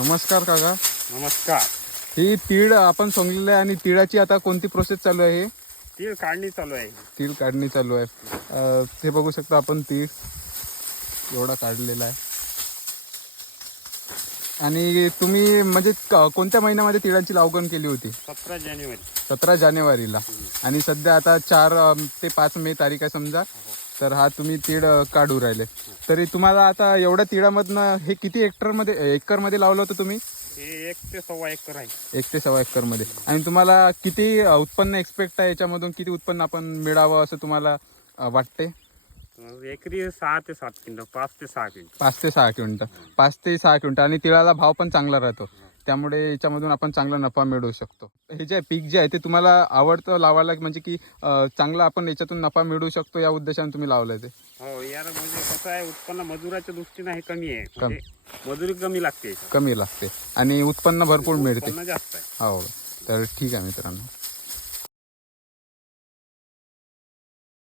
नमस्कार काका. नमस्कार. ही तीळ आपण सोंगलेली आहे आणि तिळाची आता कोणती प्रोसेस चालू आहे? तीळ काढणी चालू आहे. तीळ काढणी चालू आहे. ते बघू शकता आपण तीळ एवढा काढलेला आहे. आणि तुम्ही म्हणजे कोणत्या महिन्यामध्ये तिळांची लागवड केली होती? 17 जानेवारी. 17 जानेवारीला. आणि सध्या आता 4 ते 5 मे तारीख आहे समजा. तर हा तुम्ही तीळ काढू राहिले. तरी तुम्हाला आता एवढ्या तिळामधनं हे किती एकरमध्ये लावलं होतं तुम्ही? हे 1 ते 1.25 एकर आहे. 1 ते 1.25 एकरमध्ये. आणि तुम्हाला किती उत्पन्न एक्सपेक्ट आहे याच्यामधून? किती उत्पन्न आपण मिळावं असं तुम्हाला वाटते? एकरी 6 ते 7 क्विंटल, 5 ते 6 क्विंटल. 5 ते 6 क्विंटल. 5 ते 6 क्विंटल. आणि तिळाला भाव पण चांगला राहतो, त्यामुळे याच्यामधून आपण चांगला नफा मिळवू शकतो. हे जे पीक जे आहे ते तुम्हाला आवडतं लावायला, म्हणजे की चांगला आपण याच्यातून नफा मिळवू शकतो या उद्देशाने तुम्ही लावलंय ते? हो, यार म्हणजे कसं आहे, उत्पन्न मजुराच्या दृष्टीने हे कमी आहे. म्हणजे मजुरी कमी लागते. कमी लागते आणि उत्पन्न भरपूर मिळते. उत्पन्न जास्त आहे. हो. तर ठीक आहे मित्रांनो.